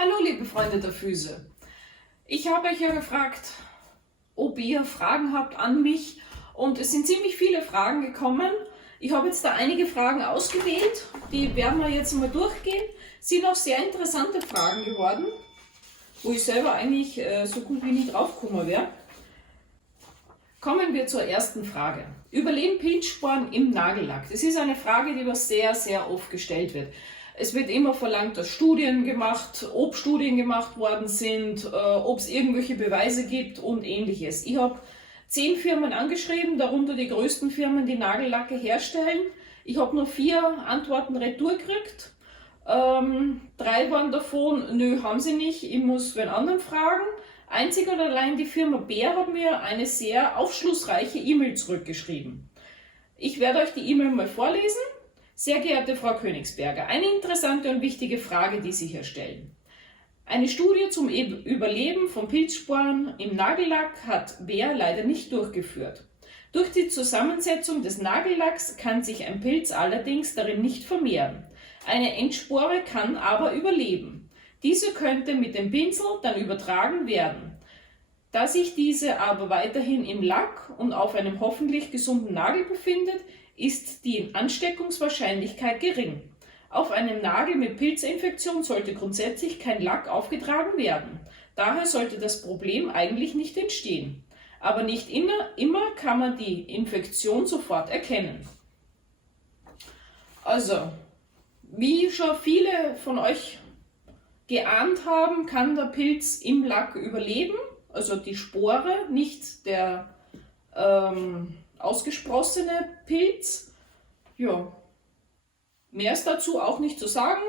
Hallo liebe Freunde der Füße. Ich habe euch ja gefragt, ob ihr Fragen habt an mich, und es sind ziemlich viele Fragen gekommen. Ich habe jetzt da einige Fragen ausgewählt, die werden wir jetzt mal durchgehen. Sind auch sehr interessante Fragen geworden, wo ich selber eigentlich so gut wie nie drauf gekommen wäre. Kommen wir zur ersten Frage. Überleben Pilzsporen im Nagellack? Das ist eine Frage, die sehr, sehr oft gestellt wird. Es wird immer verlangt, dass Studien gemacht, ob Studien gemacht worden sind, ob es irgendwelche Beweise gibt und ähnliches. Ich habe 10 Firmen angeschrieben, darunter die größten Firmen, die Nagellacke herstellen. Ich habe nur 4 Antworten retour gekriegt. 3 waren davon, nö, haben sie nicht, ich muss wen anderen fragen. Einzig und allein die Firma Bär hat mir eine sehr aufschlussreiche E-Mail zurückgeschrieben. Ich werde euch die E-Mail mal vorlesen. Sehr geehrte Frau Königsberger, eine interessante und wichtige Frage, die Sie hier stellen. Eine Studie zum Überleben von Pilzsporen im Nagellack hat Bär leider nicht durchgeführt. Durch die Zusammensetzung des Nagellacks kann sich ein Pilz allerdings darin nicht vermehren. Eine Endspore kann aber überleben. Diese könnte mit dem Pinsel dann übertragen werden. Da sich diese aber weiterhin im Lack und auf einem hoffentlich gesunden Nagel befindet, ist die Ansteckungswahrscheinlichkeit gering. Auf einem Nagel mit Pilzinfektion sollte grundsätzlich kein Lack aufgetragen werden. Daher sollte das Problem eigentlich nicht entstehen. Aber nicht immer kann man die Infektion sofort erkennen. Also, wie schon viele von euch geahnt haben, kann der Pilz im Lack überleben, also die Spore, nicht der ausgesprossene Pilz. Ja, mehr ist dazu auch nicht zu sagen.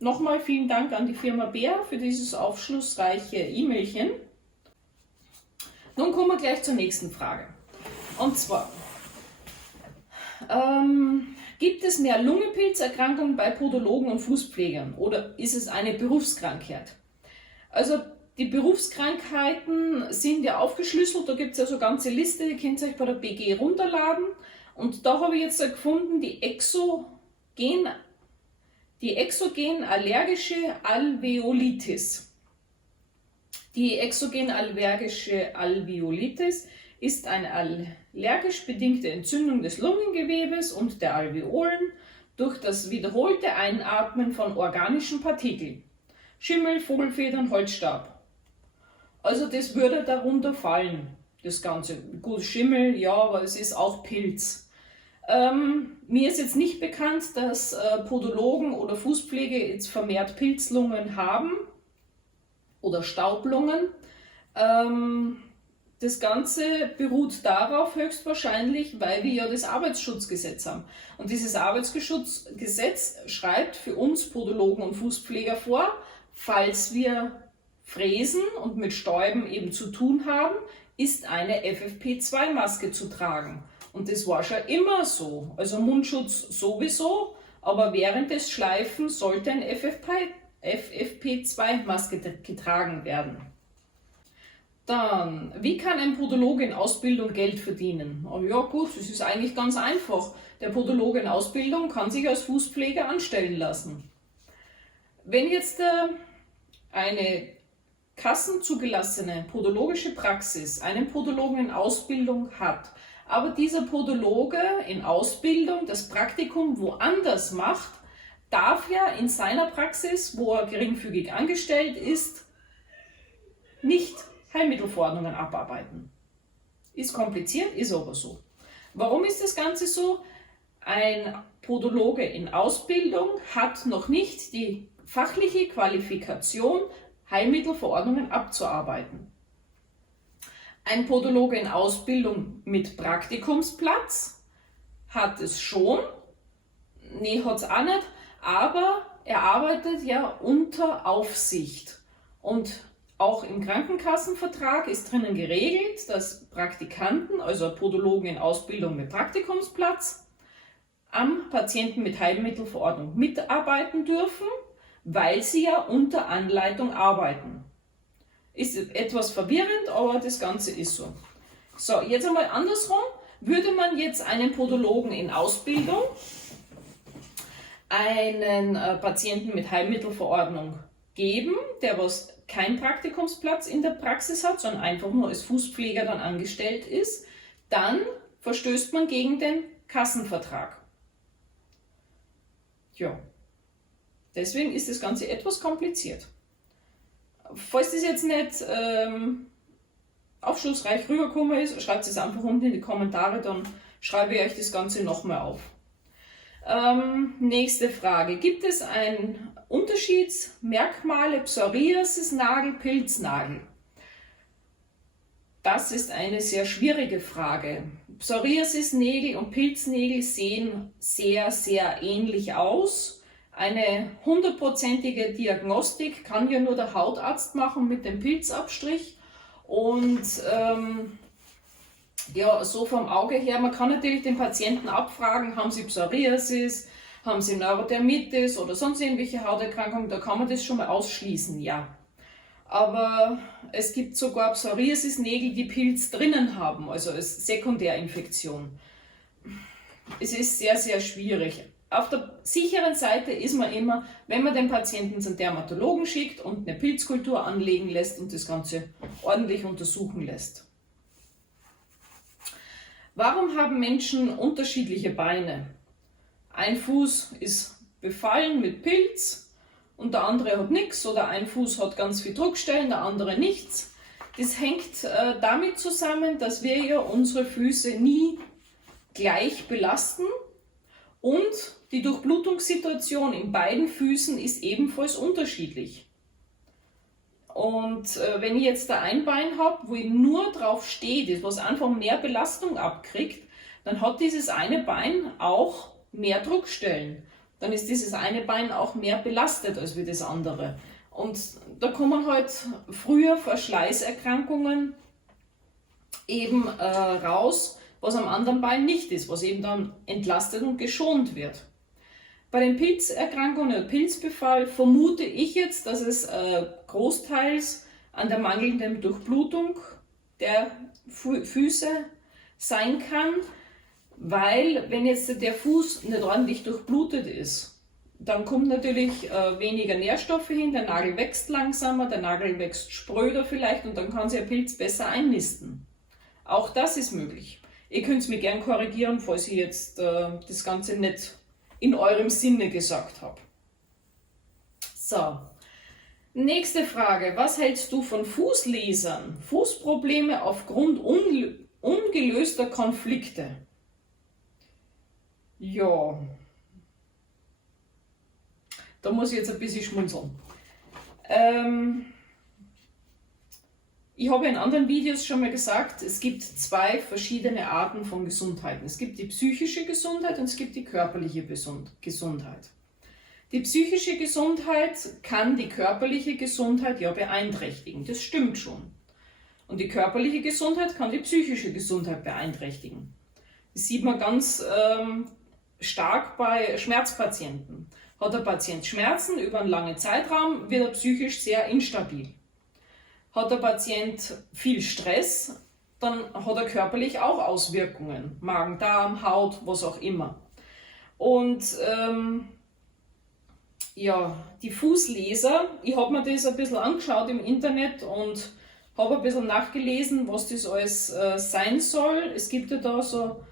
Nochmal vielen Dank an die Firma Bär für dieses aufschlussreiche E-Mailchen. Nun kommen wir gleich zur nächsten Frage. Und zwar, gibt es mehr Lungenpilzerkrankungen bei Podologen und Fußpflegern oder ist es eine Berufskrankheit? Also die Berufskrankheiten sind ja aufgeschlüsselt, da gibt es ja so eine ganze Liste, die könnt ihr euch bei der BG runterladen. Und da habe ich jetzt gefunden, die exogen allergische Alveolitis. Die exogen allergische Alveolitis ist eine allergisch bedingte Entzündung des Lungengewebes und der Alveolen durch das wiederholte Einatmen von organischen Partikeln. Schimmel, Vogelfedern, Holzstaub. Also das würde darunter fallen, das Ganze. Gut, Schimmel, ja, aber es ist auch Pilz. Mir ist jetzt nicht bekannt, dass Podologen oder Fußpflege jetzt vermehrt Pilzlungen haben oder Staublungen. Das Ganze beruht darauf höchstwahrscheinlich, weil wir ja das Arbeitsschutzgesetz haben. Und dieses Arbeitsschutzgesetz schreibt für uns Podologen und Fußpfleger vor, falls wir fräsen und mit Stäuben eben zu tun haben, ist eine FFP2-Maske zu tragen. Und das war schon immer so. Also Mundschutz sowieso, aber während des Schleifens sollte eine FFP2-Maske getragen werden. Dann, wie kann ein Podologe in Ausbildung Geld verdienen? Oh ja gut, das ist eigentlich ganz einfach. Der Podologe in Ausbildung kann sich als Fußpfleger anstellen lassen. Wenn jetzt eine kassenzugelassene podologische Praxis einen Podologen in Ausbildung hat, aber dieser Podologe in Ausbildung das Praktikum woanders macht, darf er in seiner Praxis, wo er geringfügig angestellt ist, nicht Heilmittelverordnungen abarbeiten. Ist kompliziert, ist aber so. Warum ist das Ganze so? Ein Podologe in Ausbildung hat noch nicht die fachliche Qualifikation, Heilmittelverordnungen abzuarbeiten. Ein Podologe in Ausbildung mit Praktikumsplatz hat es schon, nee, hat es auch nicht, aber er arbeitet ja unter Aufsicht. Und auch im Krankenkassenvertrag ist drinnen geregelt, dass Praktikanten, also Podologen in Ausbildung mit Praktikumsplatz, am Patienten mit Heilmittelverordnung mitarbeiten dürfen, weil sie ja unter Anleitung arbeiten. Ist etwas verwirrend, aber das Ganze ist so. So, jetzt einmal andersrum. Würde man jetzt einen Podologen in Ausbildung einen Patienten mit Heilmittelverordnung geben, der was keinen Praktikumsplatz in der Praxis hat, sondern einfach nur als Fußpfleger dann angestellt ist, dann verstößt man gegen den Kassenvertrag. Ja, deswegen ist das Ganze etwas kompliziert. Falls das jetzt nicht aufschlussreich rübergekommen ist, schreibt es einfach unten in die Kommentare, dann schreibe ich euch das Ganze nochmal auf. Nächste Frage. Gibt es ein Unterschiedsmerkmale Psoriasis-Nagel, Pilznagel? Das ist eine sehr schwierige Frage. Psoriasis-Nägel und Pilznägel sehen sehr, sehr ähnlich aus. Eine 100%ige Diagnostik kann ja nur der Hautarzt machen mit dem Pilzabstrich. Und ja, so vom Auge her, man kann natürlich den Patienten abfragen, haben sie Psoriasis, haben sie Neurodermitis oder sonst irgendwelche Hauterkrankungen, da kann man das schon mal ausschließen, ja. Aber es gibt sogar Psoriasis-Nägel, die Pilz drinnen haben, also als Sekundärinfektion. Es ist sehr, sehr schwierig. Auf der sicheren Seite ist man immer, wenn man den Patienten zum Dermatologen schickt und eine Pilzkultur anlegen lässt und das Ganze ordentlich untersuchen lässt. Warum haben Menschen unterschiedliche Beine? Ein Fuß ist befallen mit Pilz und der andere hat nichts, oder ein Fuß hat ganz viel Druckstellen, der andere nichts. Das hängt damit zusammen, dass wir ja unsere Füße nie gleich belasten und die Durchblutungssituation in beiden Füßen ist ebenfalls unterschiedlich. Und wenn ich jetzt da ein Bein habe, wo ich nur drauf stehe, was einfach mehr Belastung abkriegt, dann hat dieses eine Bein auch mehr Druckstellen. Dann ist dieses eine Bein auch mehr belastet als wie das andere. Und da kommen halt früher Verschleißerkrankungen eben raus, was am anderen Bein nicht ist, was eben dann entlastet und geschont wird. Bei den Pilzerkrankungen oder Pilzbefall vermute ich jetzt, dass es großteils an der mangelnden Durchblutung der Füße sein kann, weil wenn jetzt der Fuß nicht ordentlich durchblutet ist, dann kommt natürlich weniger Nährstoffe hin, der Nagel wächst langsamer, der Nagel wächst spröder vielleicht und dann kann sich ein Pilz besser einnisten. Auch das ist möglich. Ihr könnt es mir gern korrigieren, falls ich jetzt das Ganze nicht in eurem Sinne gesagt habe. So, nächste Frage. Was hältst du von Fußlesern? Fußprobleme aufgrund ungelöster Konflikte? Ja, da muss ich jetzt ein bisschen schmunzeln. Ich habe in anderen Videos schon mal gesagt, es gibt zwei verschiedene Arten von Gesundheiten. Es gibt die psychische Gesundheit und es gibt die körperliche Gesundheit. Die psychische Gesundheit kann die körperliche Gesundheit ja beeinträchtigen, das stimmt schon. Und die körperliche Gesundheit kann die psychische Gesundheit beeinträchtigen. Das sieht man ganz stark bei Schmerzpatienten. Hat der Patient Schmerzen über einen langen Zeitraum, wird er psychisch sehr instabil. Hat der Patient viel Stress, dann hat er körperlich auch Auswirkungen. Magen, Darm, Haut, was auch immer. Und ja, die Fußleser, ich habe mir das ein bisschen angeschaut im Internet und habe ein bisschen nachgelesen, was das alles sein soll. Es gibt ja da so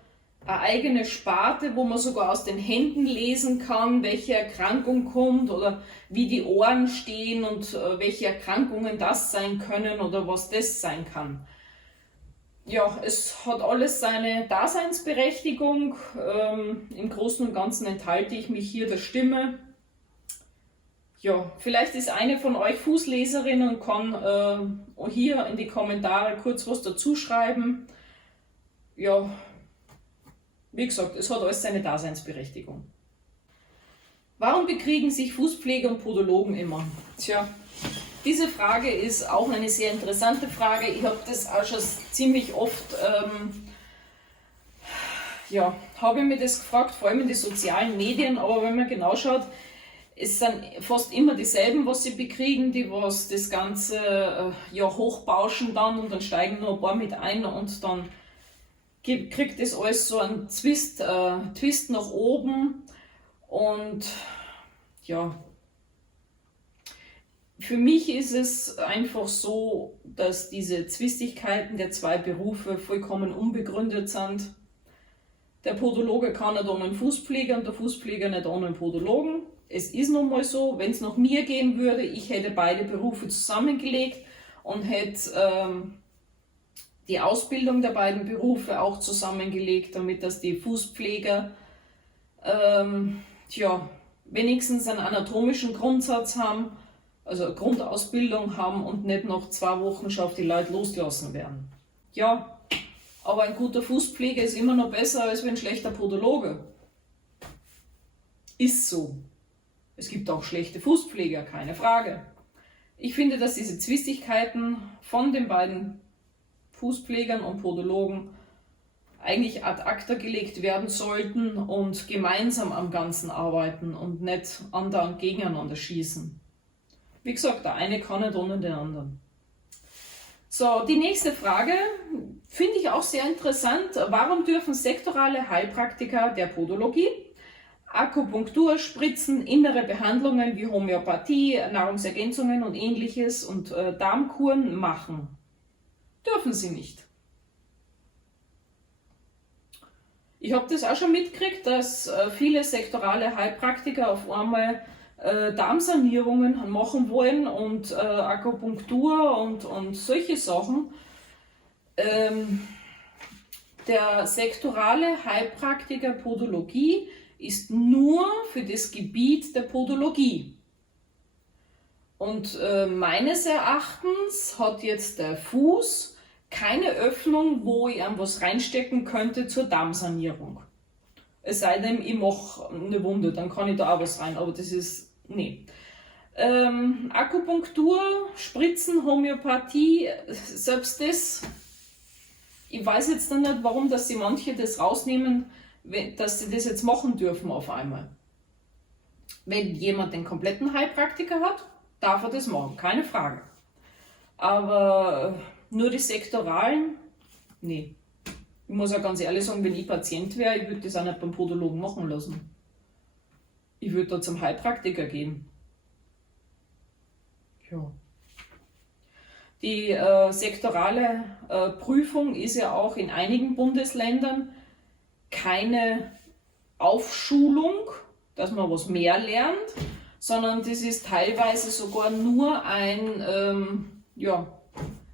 eine eigene Sparte, wo man sogar aus den Händen lesen kann, welche Erkrankung kommt oder wie die Ohren stehen und welche Erkrankungen das sein können oder was das sein kann. Ja, es hat alles seine Daseinsberechtigung. Im Großen und Ganzen enthalte ich mich hier der Stimme. Ja, vielleicht ist eine von euch Fußleserin und kann hier in die Kommentare kurz was dazu schreiben. Ja, wie gesagt, es hat alles seine Daseinsberechtigung. Warum bekriegen sich Fußpfleger und Podologen immer? Tja, diese Frage ist auch eine sehr interessante Frage. Ich habe das auch schon ziemlich oft, habe ich mir das gefragt, vor allem in den sozialen Medien, aber wenn man genau schaut, es sind fast immer dieselben, was sie bekriegen, die was das Ganze hochbauschen dann und dann steigen nur ein paar mit ein und dann kriegt das alles so einen Twist nach oben und ja, Für mich ist es einfach so, dass diese Zwistigkeiten der zwei Berufe vollkommen unbegründet sind. Der Podologe kann nicht ohne einen Fußpfleger und der Fußpfleger nicht ohne einen Podologen. Es ist nun mal so, wenn es nach mir gehen würde, ich hätte beide Berufe zusammengelegt und hätte die Ausbildung der beiden Berufe auch zusammengelegt, damit dass die Fußpfleger wenigstens einen anatomischen Grundsatz haben, also eine Grundausbildung haben und nicht nach 2 Wochen schon auf die Leute losgelassen werden. Ja, aber ein guter Fußpfleger ist immer noch besser als ein schlechter Podologe. Ist so. Es gibt auch schlechte Fußpfleger, keine Frage. Ich finde, dass diese Zwistigkeiten von den beiden Fußpflegern und Podologen eigentlich ad acta gelegt werden sollten und gemeinsam am Ganzen arbeiten und nicht andauernd gegeneinander schießen. Wie gesagt, der eine kann nicht ohne den anderen. So, die nächste Frage finde ich auch sehr interessant. Warum dürfen sektorale Heilpraktiker der Podologie Akupunktur, Spritzen, innere Behandlungen wie Homöopathie, Nahrungsergänzungen und ähnliches und Darmkuren machen? Dürfen sie nicht. Ich habe das auch schon mitgekriegt, dass viele sektorale Heilpraktiker auf einmal Darmsanierungen machen wollen und Akupunktur und solche Sachen. Der sektorale Heilpraktiker Podologie ist nur für das Gebiet der Podologie. Und meines Erachtens hat jetzt der Fuß keine Öffnung, wo ich was reinstecken könnte zur Darmsanierung. Es sei denn, ich mache eine Wunde, dann kann ich da auch was rein, aber das ist, nee. Akupunktur, Spritzen, Homöopathie, selbst das, ich weiß jetzt noch nicht, warum dass sie manche das rausnehmen, dass sie das jetzt machen dürfen auf einmal. Wenn jemand den kompletten Heilpraktiker hat, darf er das machen, keine Frage. Aber nur die sektoralen, nee. Ich muss auch ganz ehrlich sagen, wenn ich Patient wäre, ich würde das auch nicht beim Podologen machen lassen. Ich würde da zum Heilpraktiker gehen. Ja. Die sektorale Prüfung ist ja auch in einigen Bundesländern keine Aufschulung, dass man was mehr lernt, sondern das ist teilweise sogar nur ein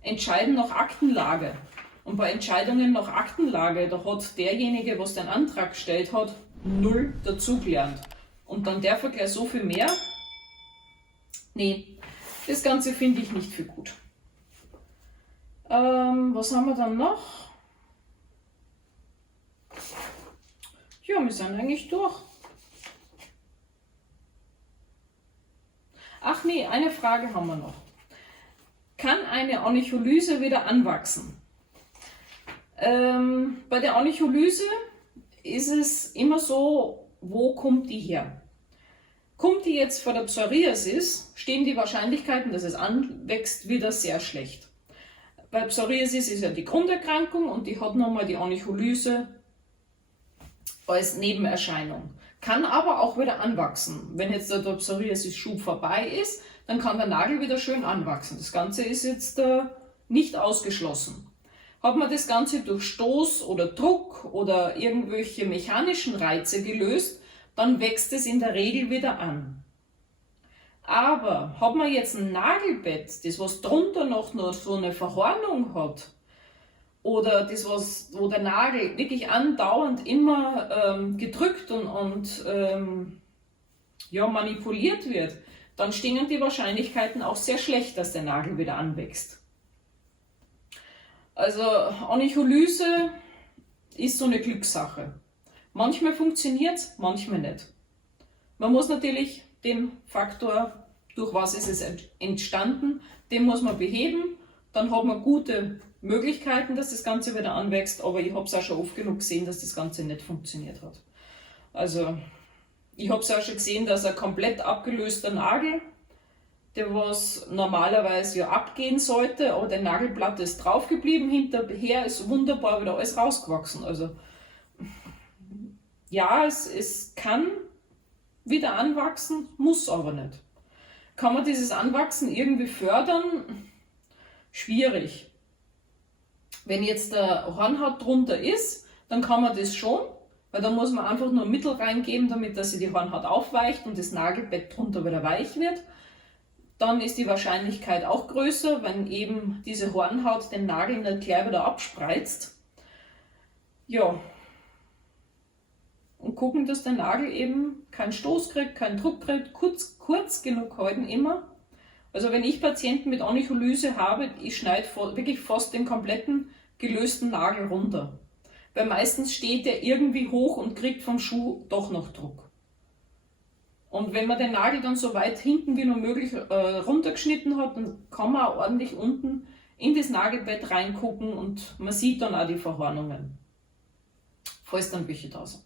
Entscheiden nach Aktenlage. Und bei Entscheidungen nach Aktenlage, da hat derjenige, was den Antrag gestellt hat, 0 dazugelernt. Und dann darf er gleich so viel mehr. Nee, das Ganze finde ich nicht für gut. Was haben wir dann noch? Ja, wir sind eigentlich durch. Ach nee, eine Frage haben wir noch. Kann eine Onycholyse wieder anwachsen? Bei der Onycholyse ist es immer so, wo kommt die her? Kommt die jetzt von der Psoriasis, stehen die Wahrscheinlichkeiten, dass es anwächst, wieder sehr schlecht. Bei Psoriasis ist ja die Grunderkrankung und die hat nochmal die Onycholyse als Nebenerscheinung. Kann aber auch wieder anwachsen. Wenn jetzt der Psoriasis-Schub vorbei ist, dann kann der Nagel wieder schön anwachsen. Das Ganze ist jetzt nicht ausgeschlossen. Hat man das Ganze durch Stoß oder Druck oder irgendwelche mechanischen Reize gelöst, dann wächst es in der Regel wieder an. Aber hat man jetzt ein Nagelbett, das was drunter noch so eine Verhornung hat, oder das wo der Nagel wirklich andauernd immer gedrückt und manipuliert wird, dann stehen die Wahrscheinlichkeiten auch sehr schlecht, dass der Nagel wieder anwächst. Also Onycholyse ist so eine Glückssache. Manchmal funktioniert es, manchmal nicht. Man muss natürlich den Faktor, durch was ist es entstanden, den muss man beheben. Dann hat man gute Möglichkeiten, dass das Ganze wieder anwächst, aber ich habe es auch schon oft genug gesehen, dass das Ganze nicht funktioniert hat. Also ich habe es auch schon gesehen, dass ein komplett abgelöster Nagel, der was normalerweise ja abgehen sollte, aber der Nagelplatte ist drauf geblieben, hinterher ist wunderbar wieder alles rausgewachsen. Also ja, es kann wieder anwachsen, muss aber nicht. Kann man dieses Anwachsen irgendwie fördern? Schwierig. Wenn jetzt der Hornhaut drunter ist, dann kann man das schon, weil da muss man einfach nur Mittel reingeben, damit dass die Hornhaut aufweicht und das Nagelbett drunter wieder weich wird. Dann ist die Wahrscheinlichkeit auch größer, wenn eben diese Hornhaut den Nagel nicht gleich wieder abspreizt. Ja. Und gucken, dass der Nagel eben keinen Stoß kriegt, keinen Druck kriegt, kurz genug halten immer. Also wenn ich Patienten mit Onycholyse habe, ich schneide wirklich fast den kompletten gelösten Nagel runter. Weil meistens steht der irgendwie hoch und kriegt vom Schuh doch noch Druck. Und wenn man den Nagel dann so weit hinten wie nur möglich runtergeschnitten hat, dann kann man auch ordentlich unten in das Nagelbett reingucken und man sieht dann auch die Verhornungen, falls dann welche da sind.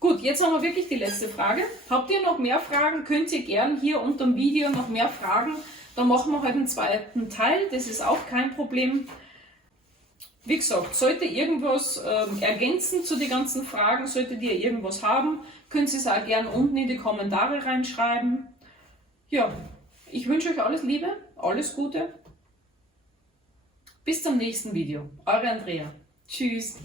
Gut, jetzt haben wir wirklich die letzte Frage. Habt ihr noch mehr Fragen, könnt ihr gern hier unter dem Video noch mehr fragen. Dann machen wir heute einen zweiten Teil, das ist auch kein Problem. Wie gesagt, sollte irgendwas ergänzen zu den ganzen Fragen, solltet ihr irgendwas haben, könnt ihr es auch gern unten in die Kommentare reinschreiben. Ja, ich wünsche euch alles Liebe, alles Gute. Bis zum nächsten Video. Eure Andrea. Tschüss.